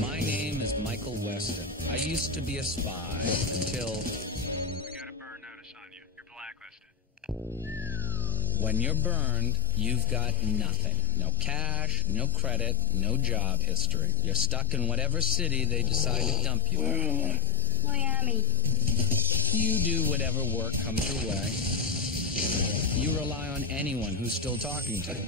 My name is Michael Weston. I used to be a spy until... We got a burn notice on you. You're blacklisted. When you're burned, you've got nothing. No cash, no credit, no job history. You're stuck in whatever city they decide to dump you in. Miami. You do whatever work comes your way. You rely on anyone who's still talking to you.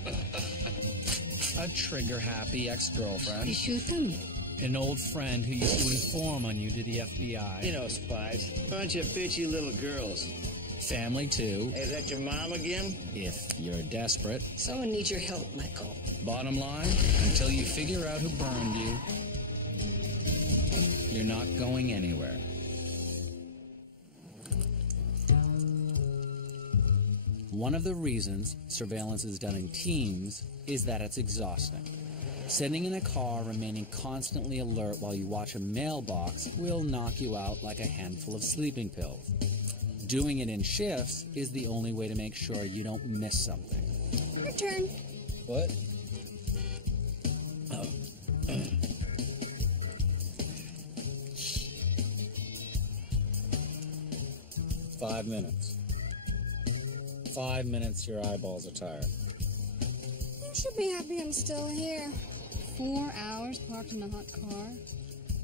A trigger-happy ex-girlfriend. You shoot them? An old friend who used to inform on you to the FBI. You know, spies. Bunch of bitchy little girls. Family, too. Hey, is that your mom again? If you're desperate. Someone needs your help, Michael. Bottom line, until you figure out who burned you, you're not going anywhere. One of the reasons surveillance is done in teams is that it's exhausting. Sitting in a car, remaining constantly alert while you watch a mailbox will knock you out like a handful of sleeping pills. Doing it in shifts is the only way to make sure you don't miss something. Your turn. What? Oh. 5 minutes. 5 minutes, your eyeballs are tired. You should be happy I'm still here. 4 hours parked in a hot car.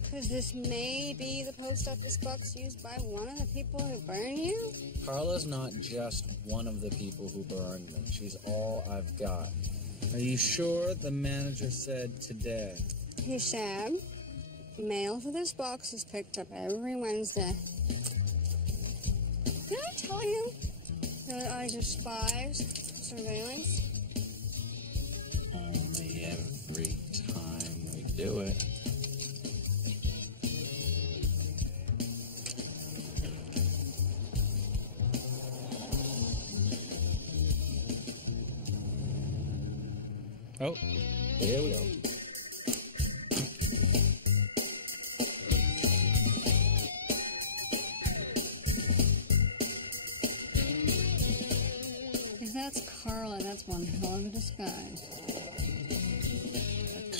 Because this may be the post office box used by one of the people who burn you? Carla's not just one of the people who burned me. She's all I've got. Are you sure the manager said today? He said, mail for this box is picked up every Wednesday. Did I tell you that eyes are spies? Surveillance? Only every time we do it. Oh, here we go. If that's Carla, that's one hell of a disguise.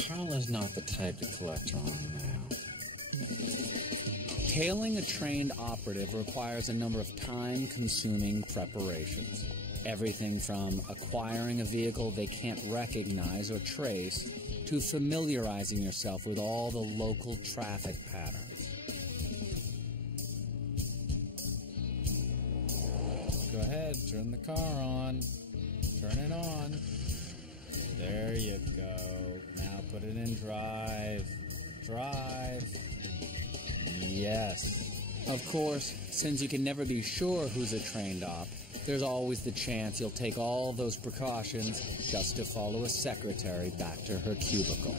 Carla's not the type to collect her own mail. Tailing a trained operative requires a number of time-consuming preparations. Everything from acquiring a vehicle they can't recognize or trace to familiarizing yourself with all the local traffic patterns. Go ahead, turn the car on. Turn it on. There you go. Now put it in drive. Drive. Yes. Of course, since you can never be sure who's a trained op, there's always the chance you'll take all those precautions just to follow a secretary back to her cubicle.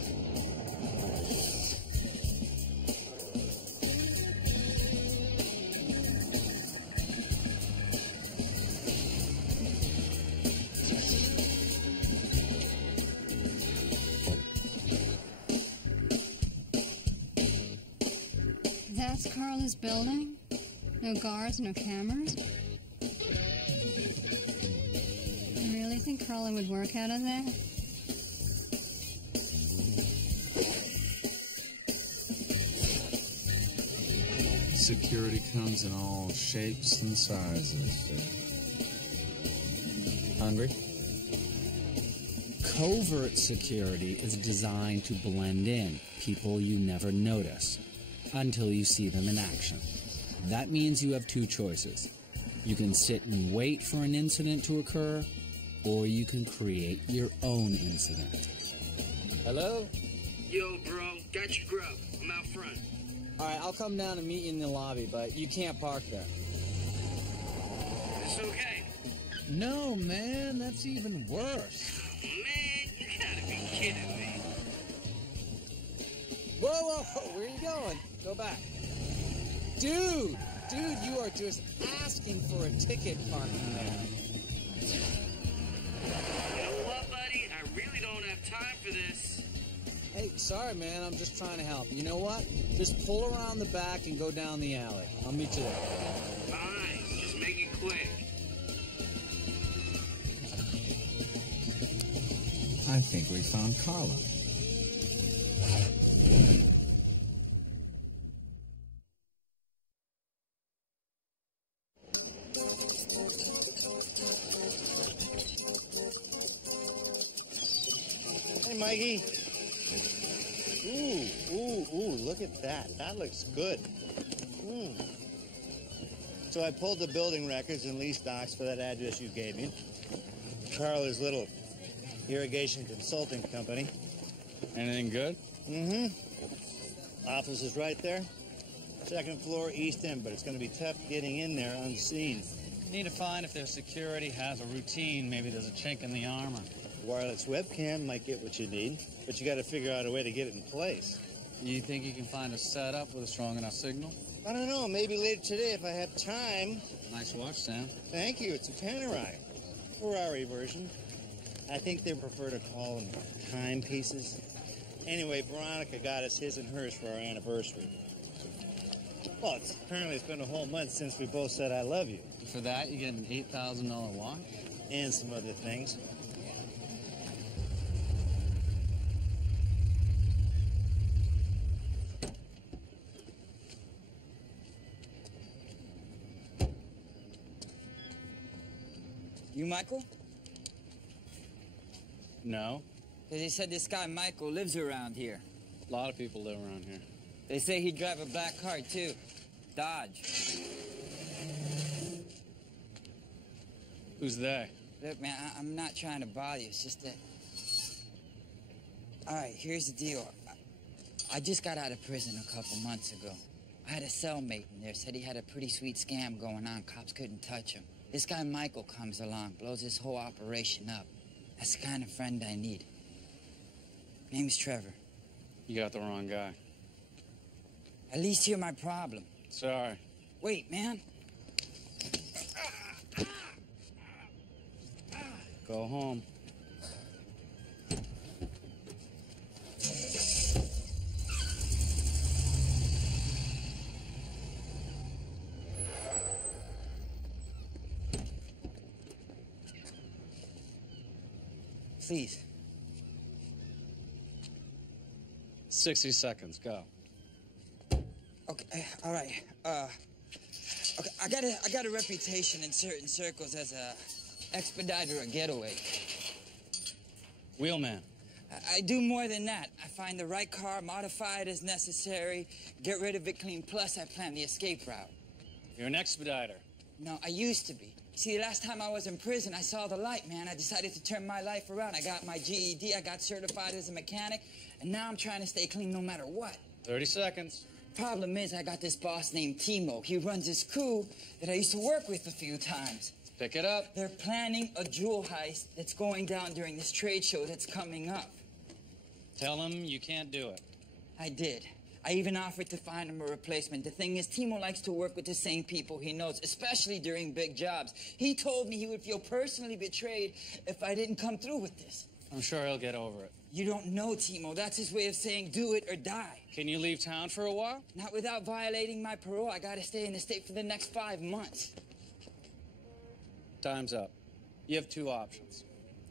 That's Carla's building? No guards, no cameras? You really think Carla would work out of there? Security comes in all shapes and sizes. Hungry? Covert security is designed to blend in people you never notice until you see them in action. That means you have two choices. You can sit and wait for an incident to occur, or you can create your own incident. Hello? Yo, bro, got your grub. I'm out front. All right, I'll come down and meet you in the lobby, but you can't park there. It's okay. No, man, that's even worse. Oh, man, you gotta be kidding me. Whoa, whoa, whoa, where are you going? Go back. Dude, you are just asking for a ticket parking there. You know what, buddy? I really don't have time for this. Hey, sorry, man, I'm just trying to help. You know what? Just pull around the back and go down the alley. I'll meet you there. Fine, just make it quick. I think we found Carla. Mikey? Ooh, look at that. That looks good. So I pulled the building records and lease docs for that address you gave me. Carla's little irrigation consulting company. Anything good? Office is right there. Second floor, east end, but it's going to be tough getting in there unseen. You need to find if their security has a routine. Maybe there's a chink in the armor. Wireless webcam might get what you need, but you got to figure out a way to get it in place. You think you can find a setup with a strong enough signal? I don't know. Maybe later today if I have time. Nice watch, Sam. Thank you. It's a Panerai. Ferrari version. I think they prefer to call them timepieces. Anyway, Veronica got us his and hers for our anniversary. Well, apparently it's been a whole month since we both said I love you. For that, you get an $8,000 watch? And some other things. You Michael? No. Because they said this guy Michael lives around here. A lot of people live around here. They say he'd drive a black car, too. Dodge. Who's they? Look, man, I'm not trying to bother you. It's just that... All right, here's the deal. I just got out of prison a couple months ago. I had a cellmate in there. Said he had a pretty sweet scam going on. Cops couldn't touch him. This guy Michael comes along, blows this whole operation up. That's the kind of friend I need. Name's Trevor. You got the wrong guy. At least hear my problem. Sorry. Wait, man. Go home. Please. 60 seconds, go. Okay, all right. Okay, I got a reputation in certain circles as a expediter of getaway. Wheelman. I do more than that. I find the right car, modify it as necessary, get rid of it clean, plus I plan the escape route. You're an expediter. No, I used to be. See, the last time I was in prison, I saw the light, man. I decided to turn my life around. I got my GED, I got certified as a mechanic, and now I'm trying to stay clean no matter what. 30 seconds. Problem is, I got this boss named Timo. He runs this crew that I used to work with a few times. Pick it up. They're planning a jewel heist that's going down during this trade show that's coming up. Tell them you can't do it. I did. I even offered to find him a replacement. The thing is, Timo likes to work with the same people he knows, especially during big jobs. He told me he would feel personally betrayed if I didn't come through with this. I'm sure he'll get over it. You don't know Timo. That's his way of saying do it or die. Can you leave town for a while? Not without violating my parole. I gotta stay in the state for the next 5 months. Time's up. You have two options.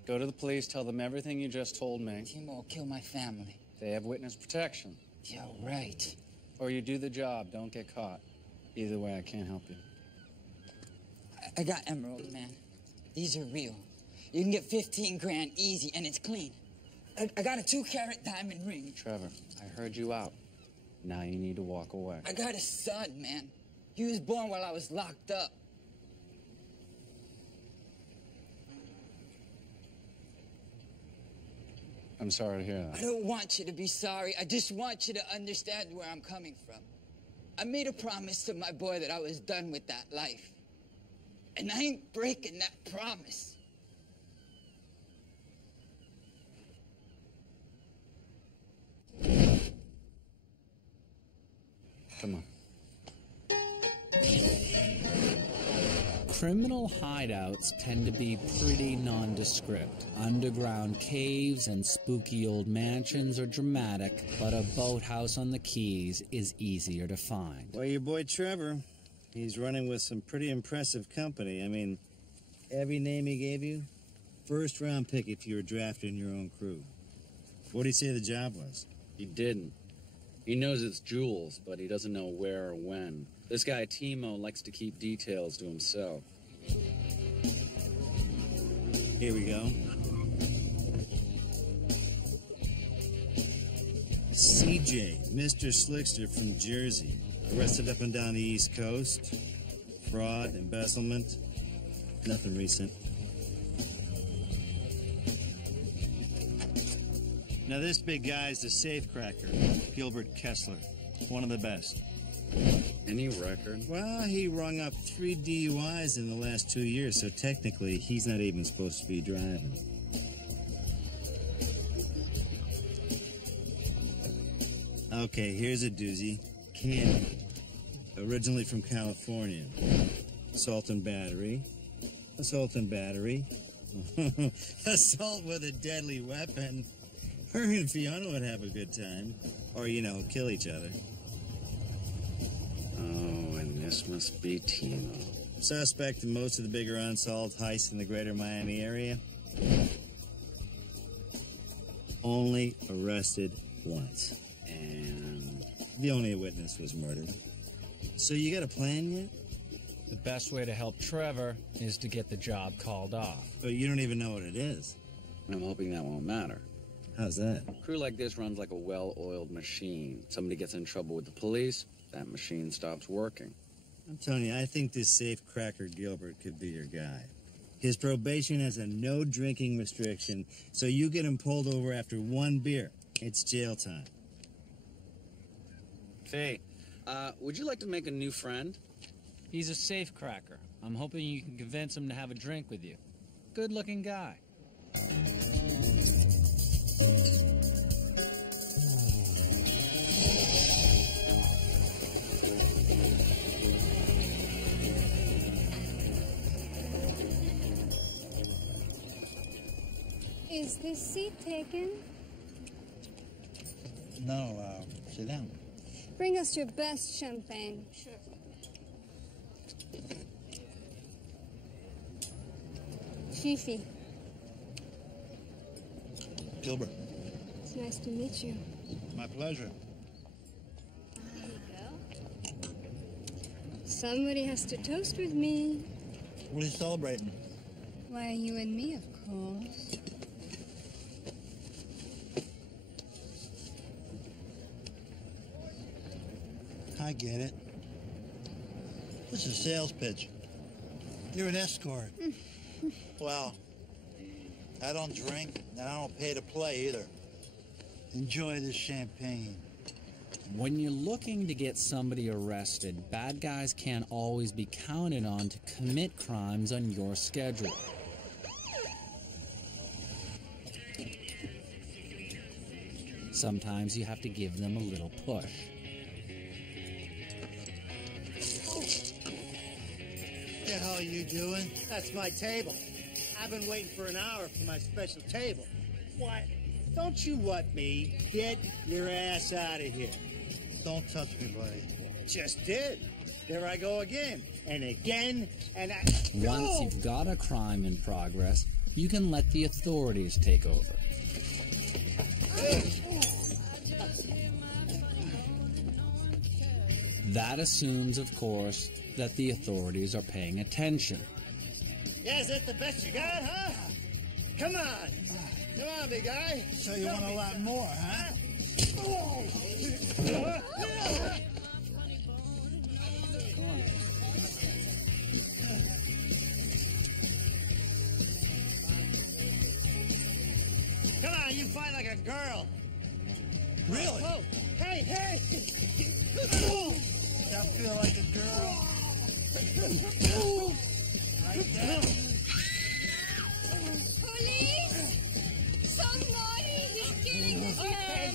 Go to the police, tell them everything you just told me. Timo will kill my family. They have witness protection. Yeah, right. Or you do the job, don't get caught. Either way, I can't help you. I got emeralds, man. These are real. You can get 15 grand easy, and it's clean. I got a 2-carat diamond ring. Trevor, I heard you out. Now you need to walk away. I got a son, man. He was born while I was locked up. I'm sorry to hear that. I don't want you to be sorry. I just want you to understand where I'm coming from. I made a promise to my boy that I was done with that life. And I ain't breaking that promise. Come on. Criminal hideouts tend to be pretty nondescript. Underground caves and spooky old mansions are dramatic, but a boathouse on the Keys is easier to find. Well, your boy Trevor, he's running with some pretty impressive company. I mean, every name he gave you, first-round pick if you were drafting your own crew. What did he say the job was? He didn't. He knows it's jewels, but he doesn't know where or when. This guy, Timo, likes to keep details to himself. Here we go. CJ, Mr. Slickster from Jersey. Arrested up and down the East Coast. Fraud, embezzlement. Nothing recent. Now this big guy's the safecracker, Gilbert Kessler. One of the best. Any record? Well, he rung up 3 DUIs in the last 2 years, so technically he's not even supposed to be driving. Okay, here's a doozy. Candy. Originally from California. Assault and battery. Assault and battery. Assault with a deadly weapon. Her and Fiona would have a good time. Or, you know, kill each other. Oh, and this must be Timo. Suspect in most of the bigger unsolved heists in the greater Miami area. Only arrested once. And The only witness was murdered. So you got a plan yet? The best way to help Trevor is to get the job called off. But you don't even know what it is. I'm hoping that won't matter. How's that? A crew like this runs like a well-oiled machine. Somebody gets in trouble with the police, that machine stops working. I'm telling you, I think this safe cracker Gilbert could be your guy. His probation has a no drinking restriction, so you get him pulled over after 1 beer. It's jail time. Faye, would you like to make a new friend? He's a safecracker. I'm hoping you can convince him to have a drink with you. Good-looking guy. Is this seat taken? No, sit down. Bring us your best champagne. Sure. Fifi, Gilbert. it's nice to meet you. My pleasure. There you go. Somebody has to toast with me. What are you celebrating? Why, you and me, of course. I get it. This is a sales pitch. You're an escort. Well, I don't drink, and I don't pay to play either. Enjoy this champagne. When you're looking to get somebody arrested, bad guys can't always be counted on to commit crimes on your schedule. Sometimes you have to give them a little push. What the hell are you doing? That's my table. I've been waiting for an hour for my special table. What? Don't you what me? Get your ass out of here. Don't touch me, buddy. Just did. There I go again. And again, and I... Once you've got a crime in progress, you can let the authorities take over. That assumes, of course, that the authorities are paying attention. Yeah, is that the best you got, huh? Come on. Come on, big guy. So you want a lot more, huh? Come on, you fight like a girl. Really? Oh, hey, hey. I feel like a girl. Like that. Police! Somebody! He's killing this man!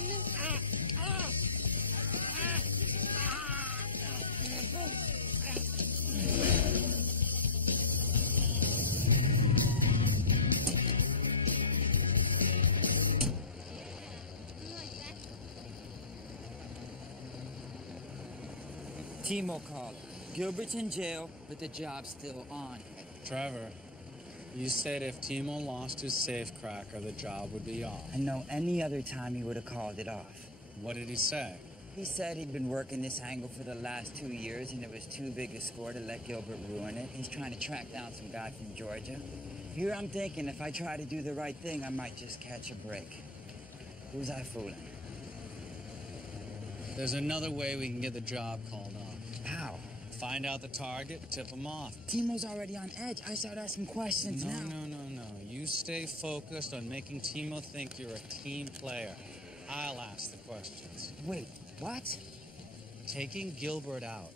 Timo called. Gilbert's in jail, but the job's still on. Trevor, you said if Timo lost his safecracker, the job would be off. I know any other time he would have called it off. What did he say? He said he'd been working this angle for the last 2 years and it was too big a score to let Gilbert ruin it. He's trying to track down some guy from Georgia. Here I'm thinking if I try to do the right thing, I might just catch a break. Who's I fooling? There's another way we can get the job called off. How? Find out the target, tip him off. Timo's already on edge. I start asking questions now. No. You stay focused on making Timo think you're a team player. I'll ask the questions. Wait, what? Taking Gilbert out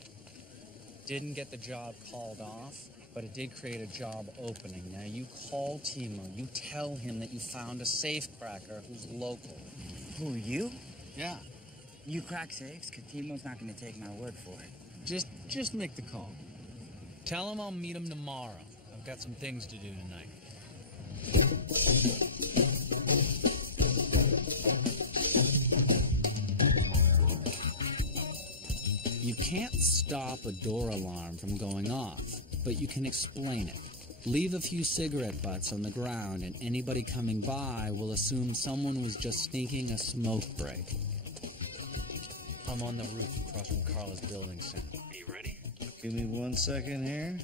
didn't get the job called off, but it did create a job opening. Now you call Timo, you tell him that you found a safe cracker who's local. Who, you? Yeah, You crack safes? 'Cause Timo's not gonna take my word for it. just make the call. Tell him I'll meet him tomorrow. I've got some things to do tonight. You can't stop a door alarm from going off, but you can explain it. Leave a few cigarette butts on the ground, and anybody coming by will assume someone was just sneaking a smoke break. I'm on the roof across from Carla's building, Sam. Are you ready? Give me 1 second here.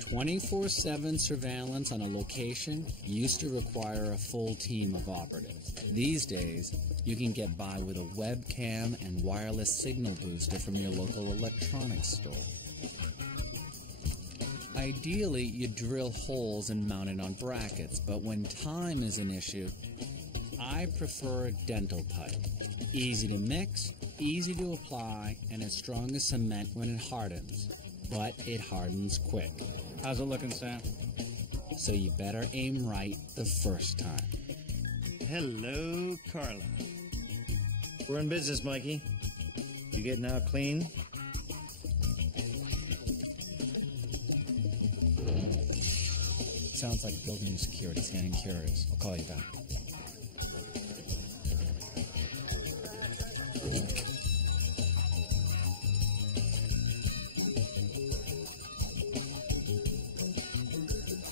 24/7 surveillance on a location used to require a full team of operatives. These days, you can get by with a webcam and wireless signal booster from your local electronics store. Ideally, you drill holes and mount it on brackets, but when time is an issue, I prefer a dental pipe. Easy to mix, easy to apply, and as strong as cement when it hardens. But it hardens quick. How's it looking, Sam? So you better aim right the first time. Hello, Carla. We're in business, Mikey. You getting out clean? Sounds like building security scanning curious. I'll call you back.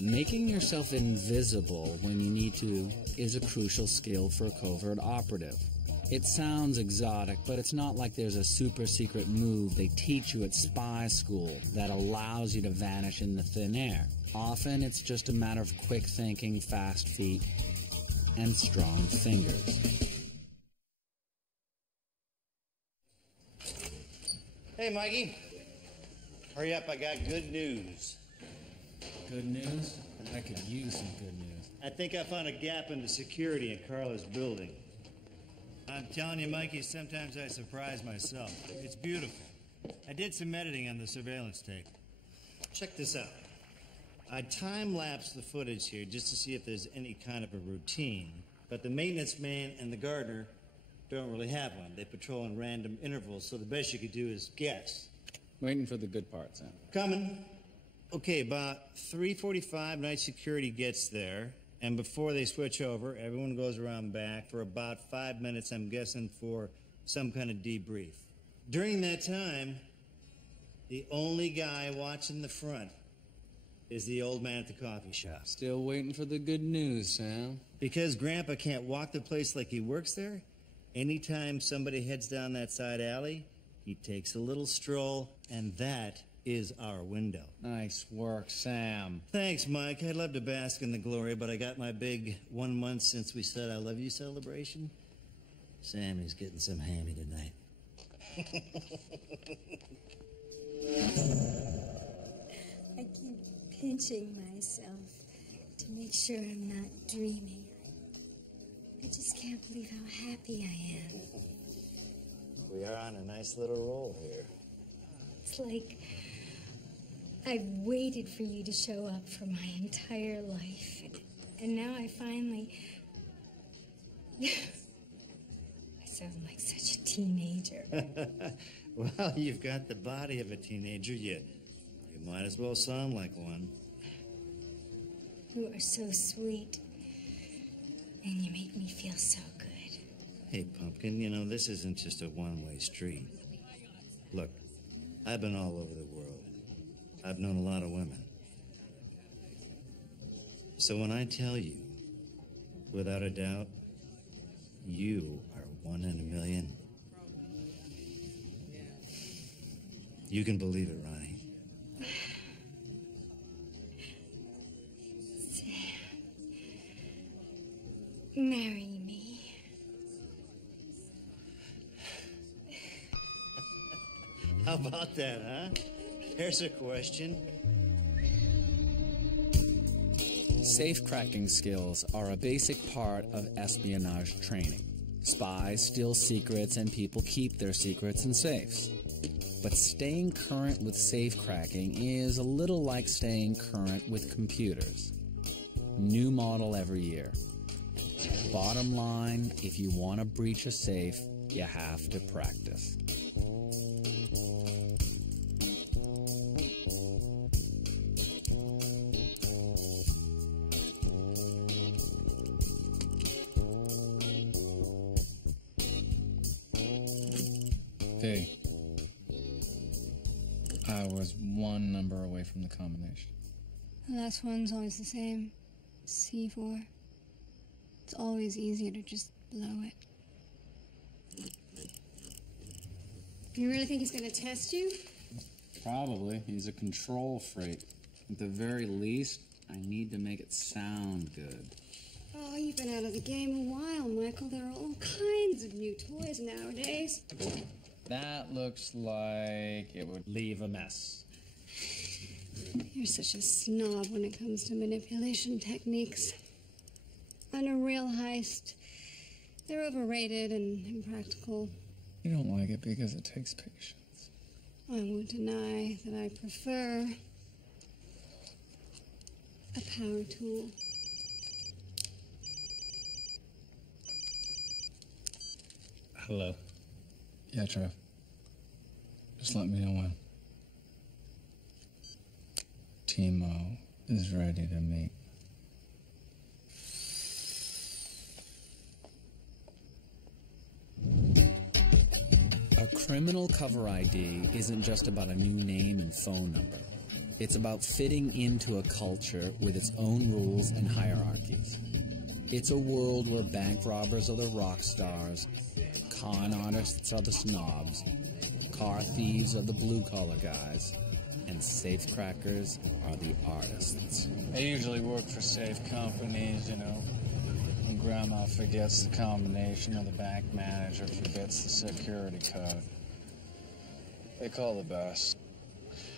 Making yourself invisible when you need to is a crucial skill for a covert operative. It sounds exotic, but it's not like there's a super secret move they teach you at spy school that allows you to vanish in the thin air. Often it's just a matter of quick thinking, fast feet, and strong fingers. Hey, Mikey. Hurry up, I got good news. Good news? I could use some good news. I think I found a gap in the security in Carla's building. I'm telling you, Mikey, sometimes I surprise myself. It's beautiful. I did some editing on the surveillance tape. Check this out. I time-lapsed the footage here just to see if there's any kind of a routine, but the maintenance man and the gardener don't really have one. They patrol in random intervals, so the best you could do is guess. Waiting for the good part, Sam. Coming. Okay, about 3:45, night security gets there, and before they switch over, everyone goes around back for about 5 minutes, I'm guessing, for some kind of debrief. During that time, the only guy watching the front is the old man at the coffee shop. Still waiting for the good news, Sam. Because Grandpa can't walk the place like he works there, anytime somebody heads down that side alley, he takes a little stroll, and that is our window. Nice work, Sam. Thanks, Mike. I'd love to bask in the glory, but I got my big 1 month since we said I love you celebration. Sammy's getting some hammy tonight. I keep pinching myself to make sure I'm not dreaming. I just can't believe how happy I am. We are on a nice little roll here. It's like I've waited for you to show up for my entire life. And now I finally... I sound like such a teenager. Well, you've got the body of a teenager, you might as well sound like one. You are so sweet. And you make me feel so good. Hey, Pumpkin, you know, this isn't just a one-way street. Look, I've been all over the world. I've known a lot of women. So when I tell you, without a doubt, you are 1 in a million, you can believe it, Ronnie. Sam, marry me. How about that, huh? There's a question. Safe cracking skills are a basic part of espionage training. Spies steal secrets and people keep their secrets in safes. But staying current with safe cracking is a little like staying current with computers. New model every year. Bottom line, if you want to breach a safe, you have to practice. Hey, I was one number away from the combination. The last one's always the same. C4. It's always easier to just blow it. You really think he's gonna test you? Probably. He's a control freak. At the very least, I need to make it sound good. Oh, you've been out of the game a while, Michael. There are all kinds of new toys nowadays. That looks like it would leave a mess. You're such a snob when it comes to manipulation techniques. On a real heist, they're overrated and impractical. You don't like it because it takes patience. I won't deny that I prefer a power tool. Hello. Yeah, Trev. Just let me know when. Timo is ready to meet. A criminal cover ID isn't just about a new name and phone number. It's about fitting into a culture with its own rules and hierarchies. It's a world where bank robbers are the rock stars, con artists are the snobs, car thieves are the blue-collar guys, and safecrackers are the artists. I usually work for safe companies, you know. When Grandma forgets the combination or the bank manager forgets the security code. They call the best.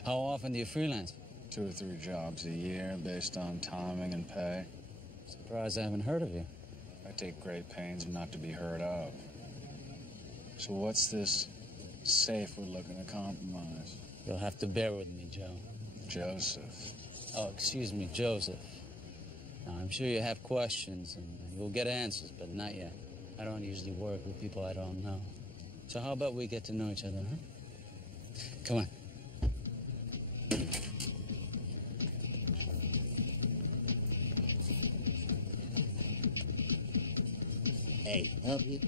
How often do you freelance? 2 or 3 jobs a year based on timing and pay. Surprised I haven't heard of you. I take great pains not to be heard of. So what's this safe we're looking to compromise? You'll have to bear with me, Joe. Joseph. Oh, excuse me, Joseph. Now, I'm sure you have questions, and you'll get answers, but not yet. I don't usually work with people I don't know. So how about we get to know each other, huh? Come on. Hey, help you?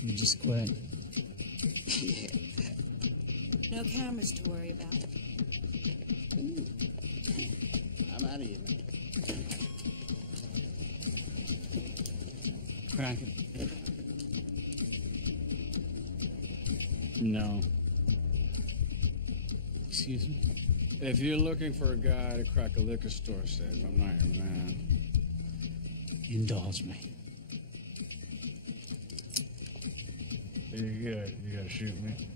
You just quit. Yeah. No cameras to worry about. I'm out of here, man. Crack it. No. Excuse me? If you're looking for a guy to crack a liquor store safe, I'm not your man. Indulge me. You gotta shoot me.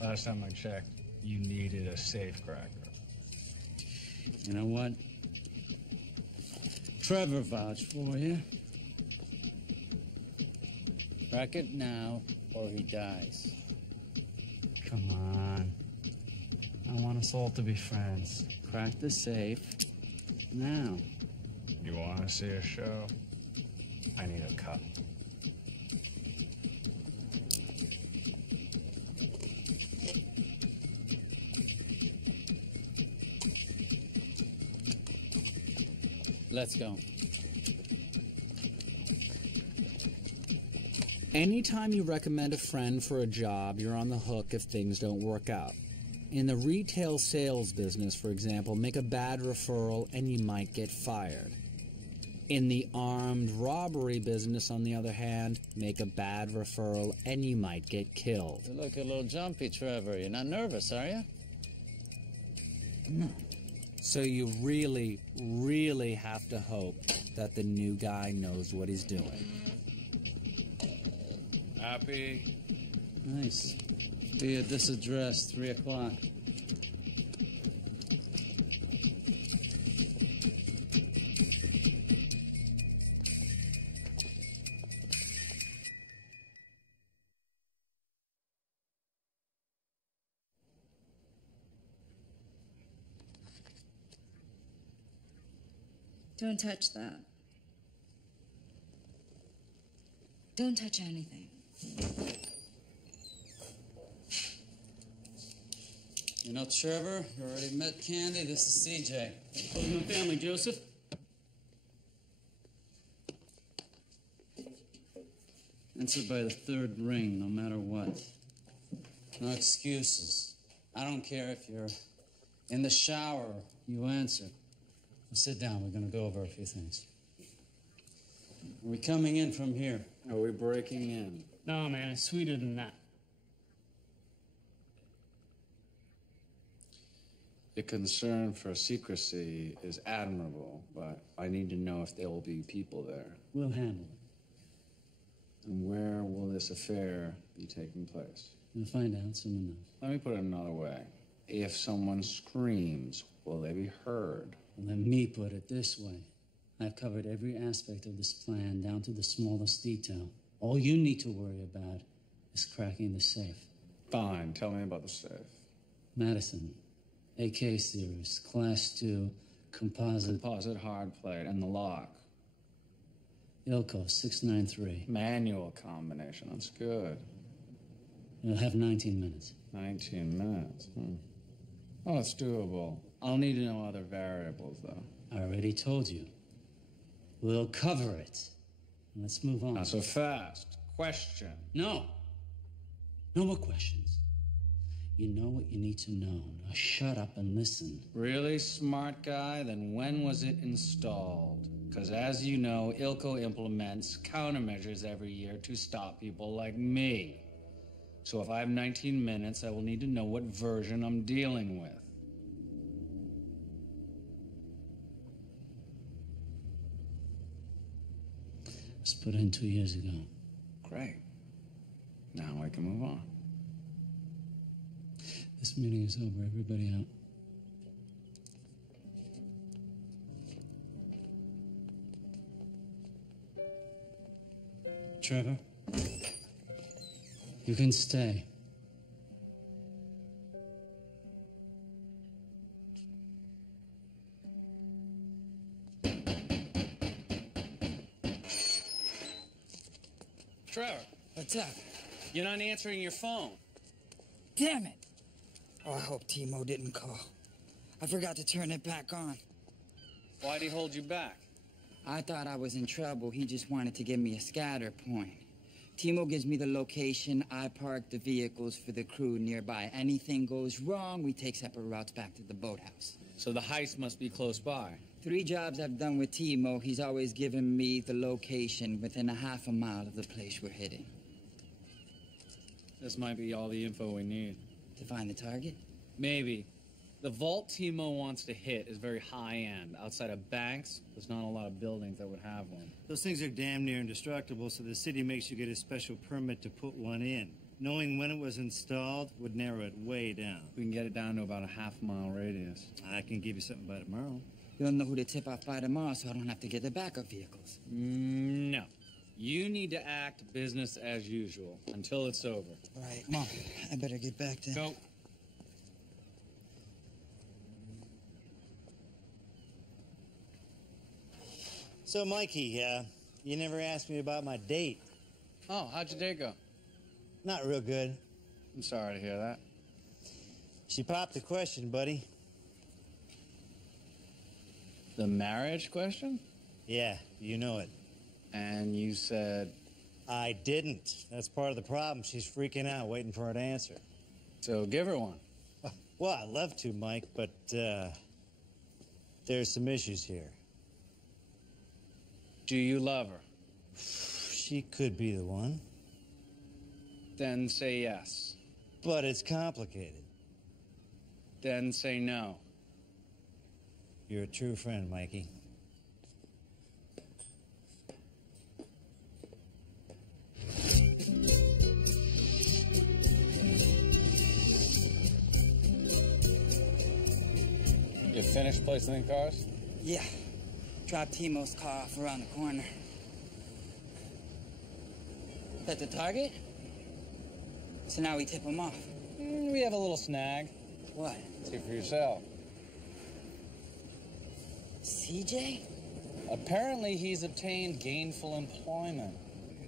Last time I checked, you needed a safe cracker. You know what? Trevor vouched for you. Crack it now, or he dies. Come on. I want us all to be friends. Crack the safe now. You wanna see a show? I need a cut. Let's go. Anytime you recommend a friend for a job, you're on the hook if things don't work out. In the retail sales business, for example, make a bad referral and you might get fired. In the armed robbery business, on the other hand, make a bad referral and you might get killed. You look a little jumpy, Trevor. You're not nervous, are you? No. So you really, really have to hope that the new guy knows what he's doing. Happy? Nice. Be at this address, 3 o'clock. Don't touch that. Don't touch anything. You know, Trevor, you already met Candy. This is CJ. Close my family, Joseph. Answer by the 3rd ring, no matter what. No excuses. I don't care if you're in the shower, you answer. Well, sit down, we're gonna go over a few things. Are we coming in from here? Are we breaking in? No, man, it's sweeter than that. The concern for secrecy is admirable, but I need to know if there will be people there. We'll handle it. And where will this affair be taking place? We'll find out soon enough. Let me put it another way. If someone screams, will they be heard? Let me put it this way. I've covered every aspect of this plan down to the smallest detail. All you need to worry about is cracking the safe. Fine, tell me about the safe. Madison, AK series, class 2, composite. Composite hard plate and the lock. Ilko 693. Manual combination, that's good. You'll have 19 minutes. 19 minutes, Oh, it's doable. I'll need to know other variables, though. I already told you. We'll cover it. Let's move on. Not so fast. Question. No. No more questions. You know what you need to know. Now shut up and listen. Really smart guy? Then when was it installed? Because as you know, ILCO implements countermeasures every year to stop people like me. So if I have 19 minutes, I will need to know what version I'm dealing with. It was put in 2 years ago. Great. Now I can move on. This meeting is over. Everybody out. Trevor, you can stay. Trevor, What's up? you're not answering your phone. Damn it! Oh, I hope Timo didn't call. I forgot to turn it back on. Why'd he hold you back? I thought I was in trouble. He just wanted to give me a scatter point. Timo gives me the location. I park the vehicles for the crew nearby. Anything goes wrong, we take separate routes back to the boathouse. So the heist must be close by. 3 jobs I've done with Timo, he's always given me the location within a half a mile of the place we're hitting. This might be all the info we need. To find the target? Maybe. The vault Timo wants to hit is very high-end. Outside of banks, there's not a lot of buildings that would have one. Those things are damn near indestructible, so the city makes you get a special permit to put one in. Knowing when it was installed would narrow it way down. We can get it down to about a half-mile radius. I can give you something by tomorrow. You'll know who to tip off by tomorrow, so I don't have to get the backup vehicles. No. You need to act business as usual until it's over. All right, Mom, I better get back to... Go. So, Mikey, you never asked me about my date. Oh, how'd your day go? Not real good. I'm sorry to hear that. She popped the question, buddy. The marriage question? Yeah, you know it. And you said... I didn't. That's part of the problem. She's freaking out, waiting for an answer. So give her one. Well, I'd love to, Mike, but, there's some issues here. Do you love her? She could be the one. Then say yes. But it's complicated. Then say no. You're a true friend, Mikey. finished placing the cars? Yeah. Dropped Timo's car off around the corner. At the target? So now we tip him off. We have a little snag. What? See for yourself. CJ? Apparently he's obtained gainful employment.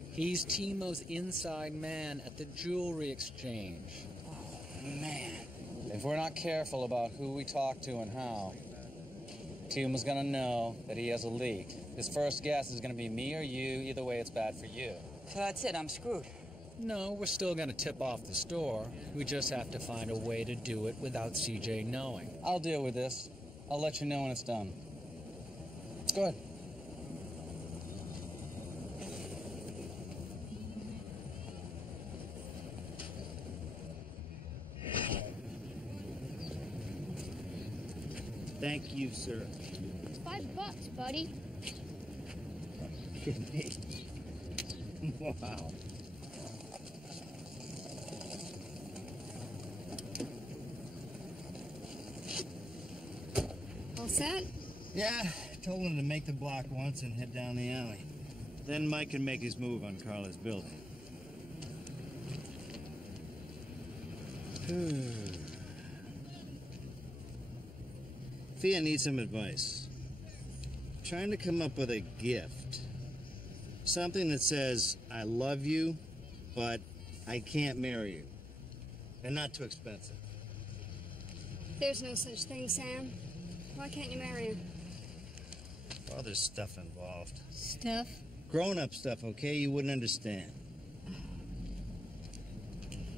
He's Timo's inside man at the jewelry exchange. Oh, man. If we're not careful about who we talk to and how, Timo's gonna know that he has a leak. His first guess is gonna be me or you. Either way, it's bad for you. So that's it, I'm screwed. No, we're still gonna tip off the store. We just have to find a way to do it without CJ knowing. I'll deal with this. I'll let you know when it's done. Go ahead. Thank you, sir. It's $5, buddy. Kidding me? Wow. All set? Yeah, told him to make the block once and head down the alley. Then Mike can make his move on Carla's building. Fia needs some advice. Trying to come up with a gift. Something that says, I love you, but I can't marry you. And not too expensive. There's no such thing, Sam. Why can't you marry her? Well, there's stuff involved. Stuff? Grown-up stuff, okay? You wouldn't understand.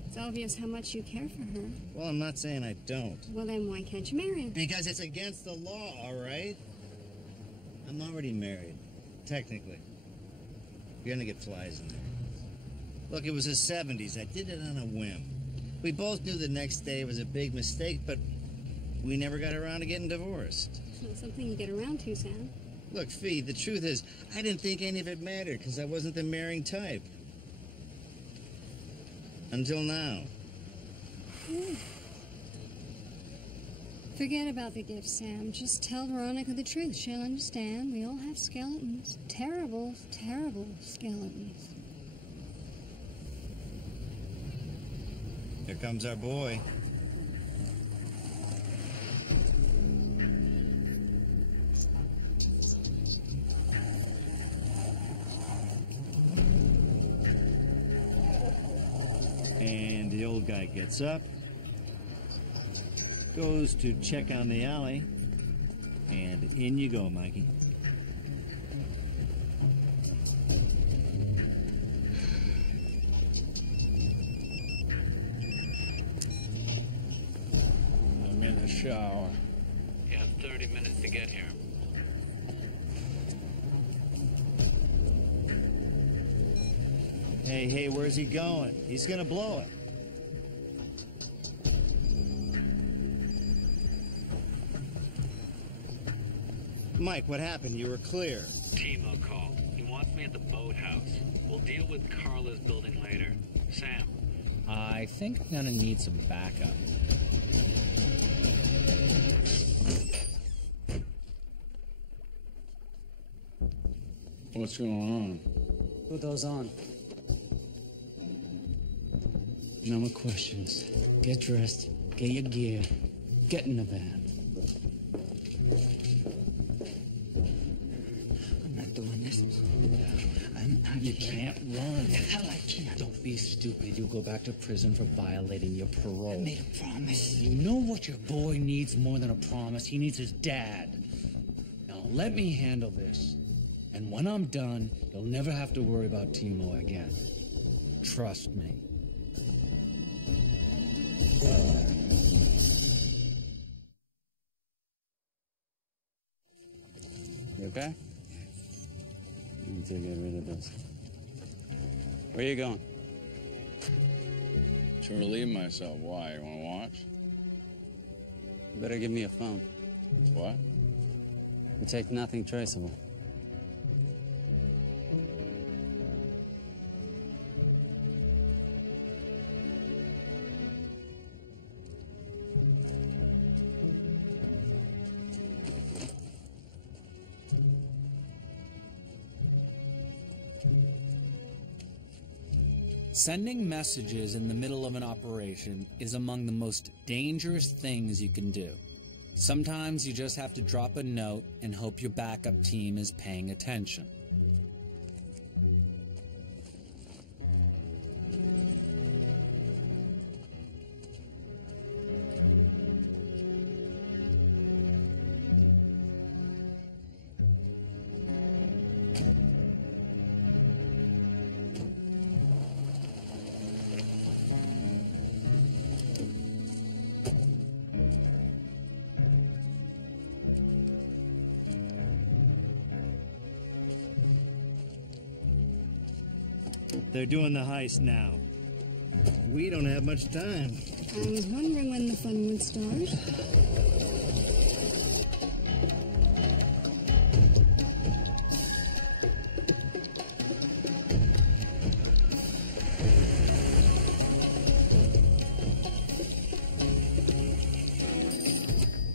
It's obvious how much you care for her. Well, I'm not saying I don't. Well, then why can't you marry her? Because it's against the law, all right? I'm already married, technically. You're gonna get flies in there. Look, it was the 70s. I did it on a whim. We both knew the next day was a big mistake, but we never got around to getting divorced. It's not something you get around to, Sam. Look, Fee, the truth is, I didn't think any of it mattered because I wasn't the marrying type. Until now. Forget about the gift, Sam. Just tell Veronica the truth. She'll understand. We all have skeletons. Terrible, terrible skeletons. Here comes our boy. And the old guy gets up, goes to check on the alley, and in you go, Mikey. I'm in the shower. You have 30 minutes to get here. Hey, where's he going? He's gonna blow it. Mike, what happened? You were clear. Timo called. He wants me at the boathouse. We'll deal with Carla's building later. Sam. I think I'm gonna need some backup. What's going on? Put those on. No more questions. Get dressed. Get your gear. Get in the van. I'm not doing this. You can't run. Hell, I can't. Don't be stupid. You'll go back to prison for violating your parole. I made a promise. You know what your boy needs more than a promise? He needs his dad. Now, let me handle this. And when I'm done, you'll never have to worry about Timo again. Trust me. You okay? You need to get rid of this. Where are you going? To relieve myself. Why? You want to watch? You better give me a phone. What? We take nothing traceable. Sending messages in the middle of an operation is among the most dangerous things you can do. Sometimes you just have to drop a note and hope your backup team is paying attention. They're doing the heist now. We don't have much time. I was wondering when the fun would start.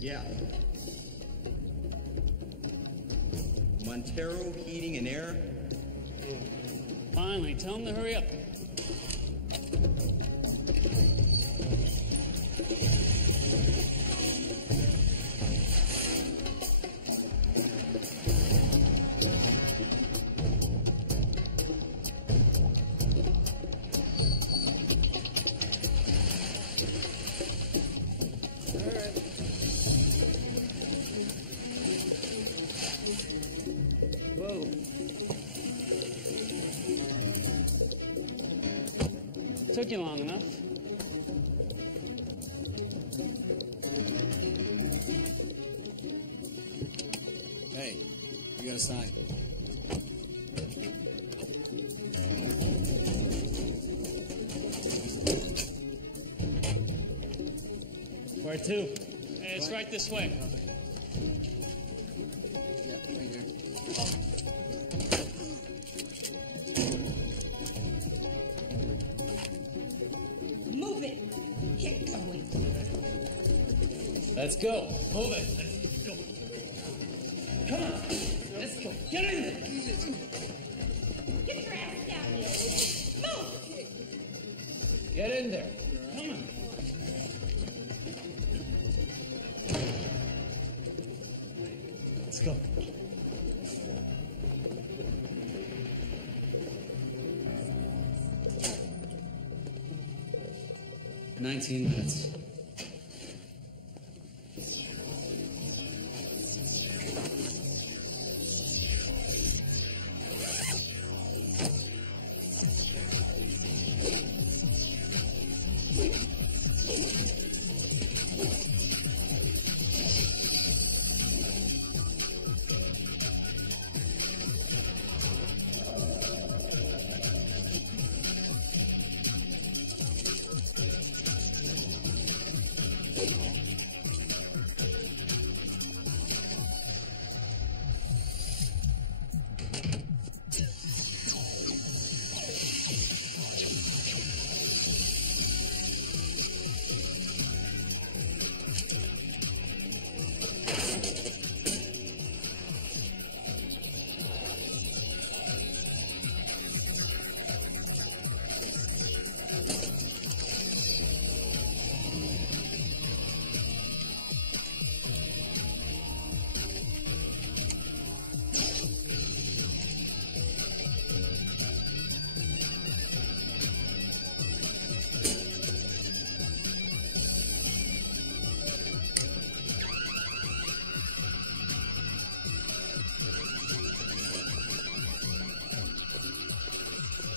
Yeah. Montero Heating and Air. Finally, tell him to hurry up. Whoa. Took you long enough. Hey, you got a sign. Where to? Hey, it's right this way. Yeah, right here. Move it. Get going. Let's go. Move it. Let's go. Come on. Let's go. Get in there. Get your ass down here. Move. Get in there. Come on. Let's go. "19 minutes.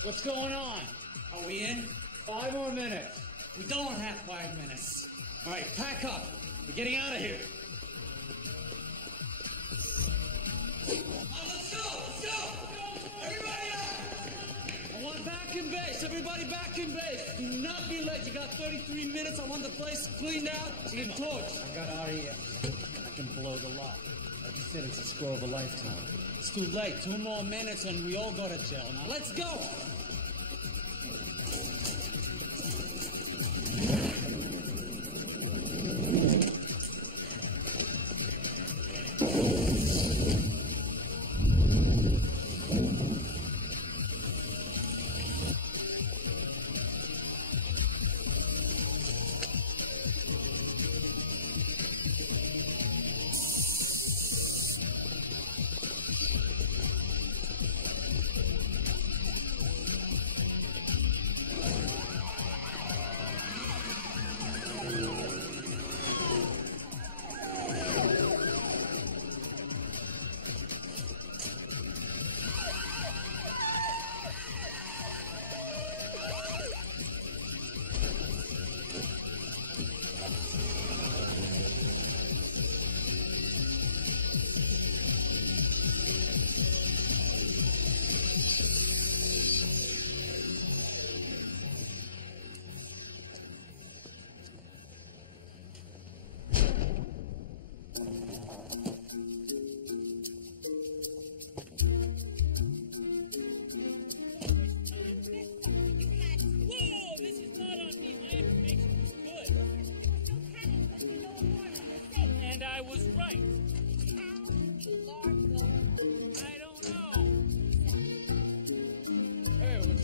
What's going on? Are we in? 5 more minutes. We don't have 5 minutes. All right, pack up. We're getting out of here. Let's go! Everybody up! I want back in base. Everybody back in base. Do not be late. You got 33 minutes. I want the place cleaned out and torched. I got REF. I can blow the lock. Like you said, it's a score of a lifetime. It's too late. 2 more minutes and we all go to jail. Now let's go!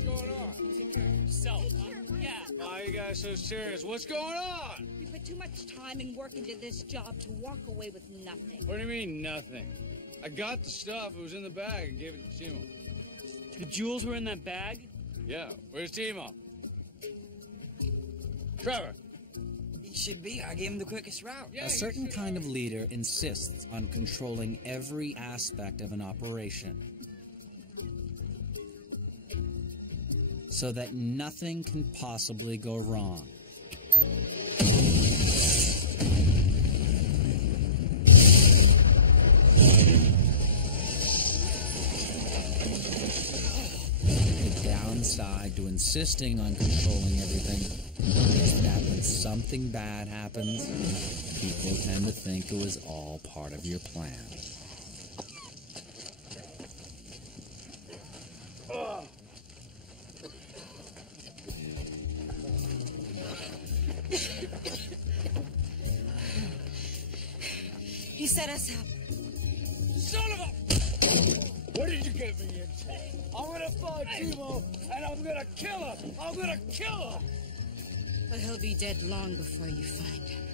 What's going on? Take care of yourself, huh? Yeah. Why are you guys so serious? What's going on? We put too much time and work into this job to walk away with nothing. What do you mean, nothing? I got the stuff. It was in the bag and gave it to Timo. The jewels were in that bag? Yeah. Where's Timo? Trevor. He should be. I gave him the quickest route. A certain kind of leader insists on controlling every aspect of an operation so that nothing can possibly go wrong. The downside to insisting on controlling everything is that when something bad happens, people tend to think it was all part of your plan. He set us up. Son of a... What did you get me into? I'm gonna find Timo, and I'm gonna kill him! I'm gonna kill him! But he'll be dead long before you find him.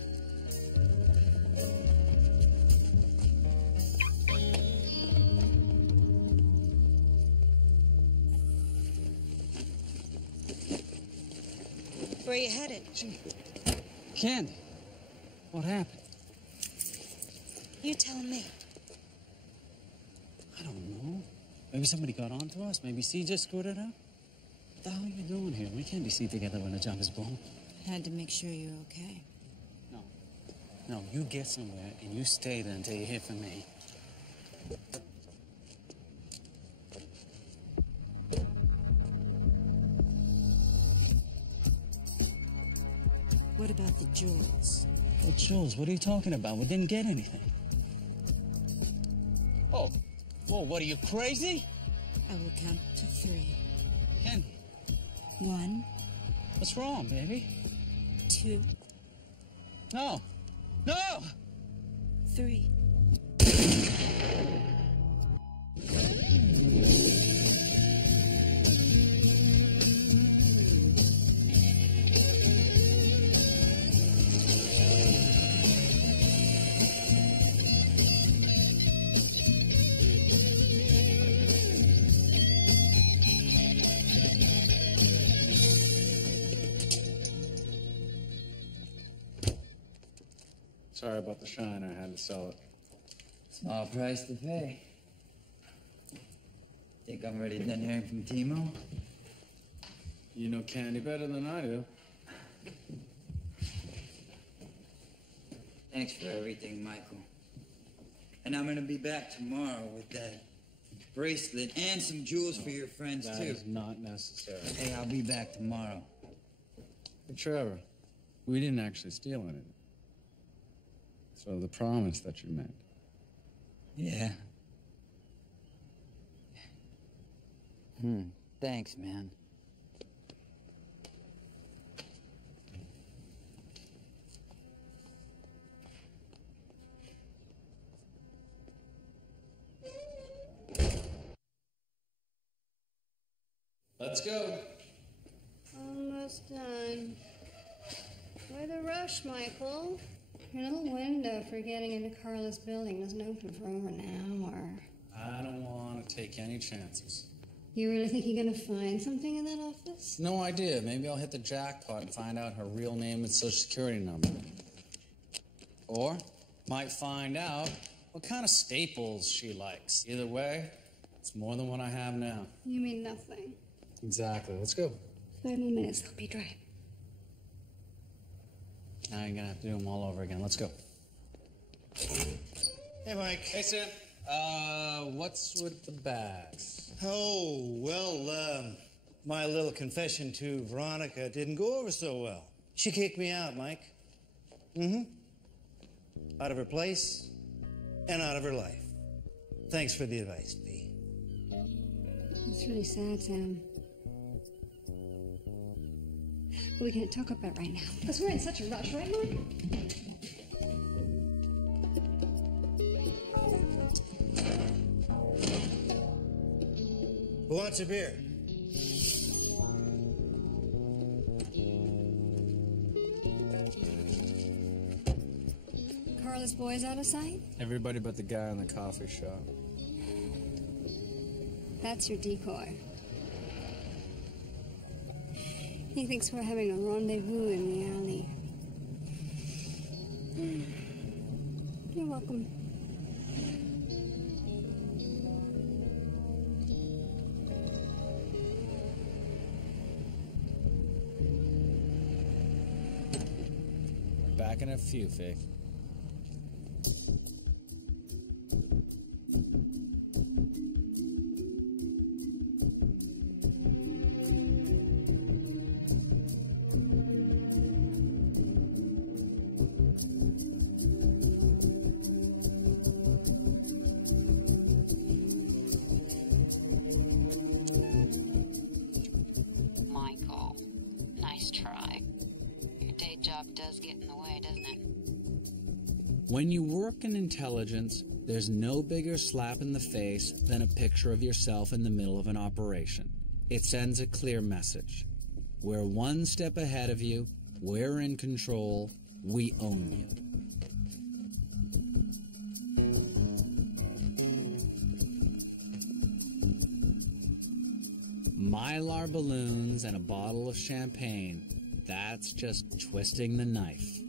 Where are you headed? Candy, what happened? You tell me. I don't know. Maybe somebody got onto us. Maybe C just screwed it up. What the hell are you doing here? We can't be seen together when the job is blown. Had to make sure you're okay. No, you get somewhere and you stay there until you hear from me. What about the jewels? What jewels? What are you talking about? We didn't get anything. Oh, what are you, crazy? I will count to 3. Candy. 1. What's wrong, baby? 2. No! 3. Sorry about the shine. I had to sell it. Small price to pay. Think I'm ready done hearing from Timo? You know Candy better than I do. Thanks for everything, Michael. And I'm gonna be back tomorrow with that bracelet and some jewels for your friends, That too. is not necessary. Hey, I'll be back tomorrow. Hey, Trevor, we didn't actually steal anything. So the promise that you made. Yeah. Thanks, man. Let's go. Almost done. Why the rush, Michael? Your little window for getting into Carla's building doesn't open for over an hour. I don't want to take any chances. You really think you're gonna find something in that office? No idea. Maybe I'll hit the jackpot and find out her real name and social security number. Or might find out what kind of staples she likes. Either way, it's more than what I have now. You mean nothing. Exactly. Let's go. 5 more minutes, I'll be dry. Now you're gonna have to do them all over again. Let's go. Hey, Mike. Hey, Sam. What's with the bags? Oh, well, my little confession to Veronica didn't go over so well. She kicked me out, Mike. Out of her place and out of her life. Thanks for the advice, B. It's really sad, Sam. But we can't talk about it right now, because we're in such a rush, right, Mark? Who wants a beer? Carlos boys out of sight? Everybody but the guy in the coffee shop. That's your decoy. He thinks we're having a rendezvous in the alley. You're welcome. Back in a few, Vic. Michael, nice try. Your day job does get in the way, doesn't it? When you work in intelligence, there's no bigger slap in the face than a picture of yourself in the middle of an operation. It sends a clear message. We're one step ahead of you, we're in control, we own you. Mylar balloons and a bottle of champagne, that's just twisting the knife.